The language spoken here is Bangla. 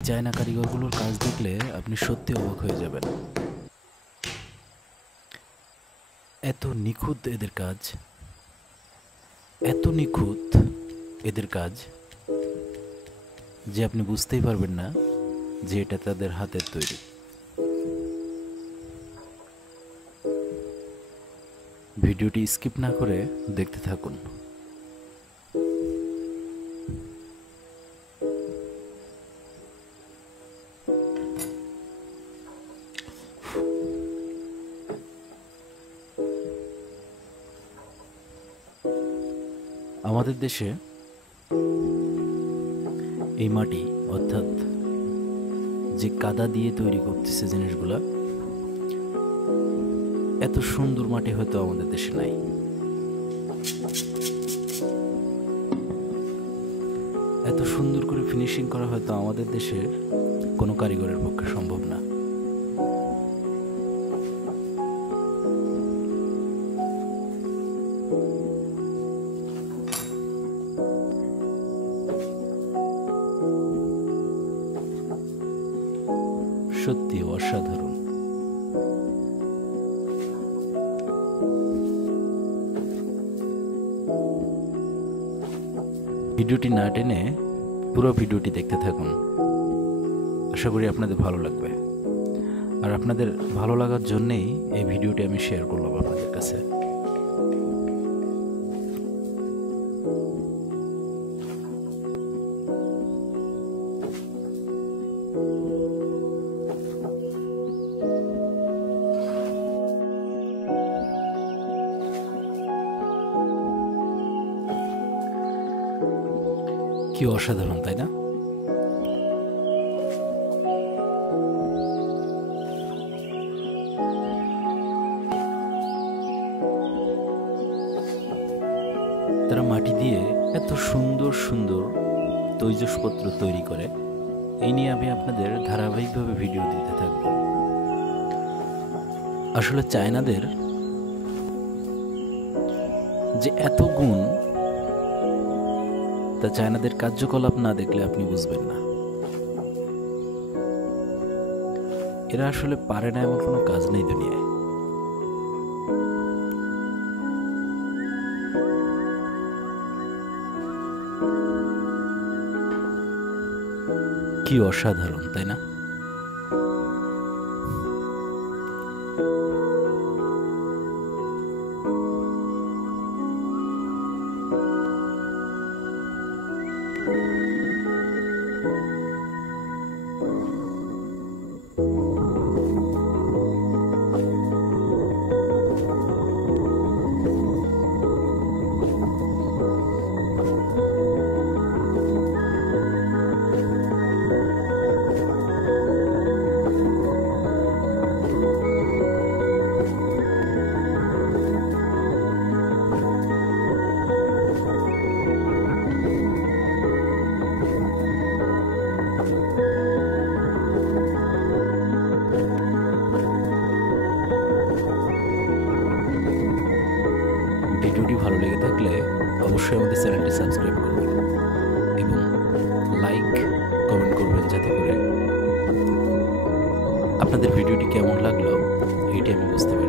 চায়না কারিগরগুলোর কাজ দেখলে আপনি সত্যি অবাক হয়ে যাবেন। এত নিখুঁত এদের কাজ, এত নিখুঁত এদের কাজ যে আপনি বুঝতেই পারবেন না যে এটা তাদের হাতের তৈরি। ভিডিওটি স্কিপ না করে দেখতে থাকুন। আমাদের দেশে এই মাটি অর্থাৎ যে কাদা দিয়ে তৈরি করতেছে জিনিসগুলা, এত সুন্দর মাটি হয়তো আমাদের দেশে নাই। এত সুন্দর করে ফিনিশিং করা হয়তো আমাদের দেশের কোনো কারিগরের পক্ষে সম্ভব না। সত্যি অসাধারণ। ভিডিওটি না টেনে পুরো ভিডিওটি দেখতে থাকুন। আশা করি আপনাদের ভালো লাগবে, আর আপনাদের ভালো লাগার জন্যেই এই ভিডিওটি আমি শেয়ার করলাম আপনাদের কাছে। কি অসাধারণ, তাই না? তারা মাটি দিয়ে এত সুন্দর সুন্দর তৈজসপত্র তৈরি করে, এই নিয়ে আমি আপনাদের ধারাবাহিকভাবে ভিডিও দিতে থাকব। আসলে চায়নাদের যে এত গুণ, তা চায়নাদের কার্যকলাপ না দেখলে আপনি বুঝবেন না। এরা আসলে পারে না এমন কোনো কাজ নেই দুনিয়ায়। কি অসাধারণ, তাই না? ভিডিওটি ভালো লেগে থাকলে অবশ্যই আমাদের চ্যানেলটি সাবস্ক্রাইব করবেন এবং লাইক কমেন্ট করবেন, যাতে করে আপনাদের ভিডিওটি কেমন লাগলো এটি আমি বুঝতে পারি।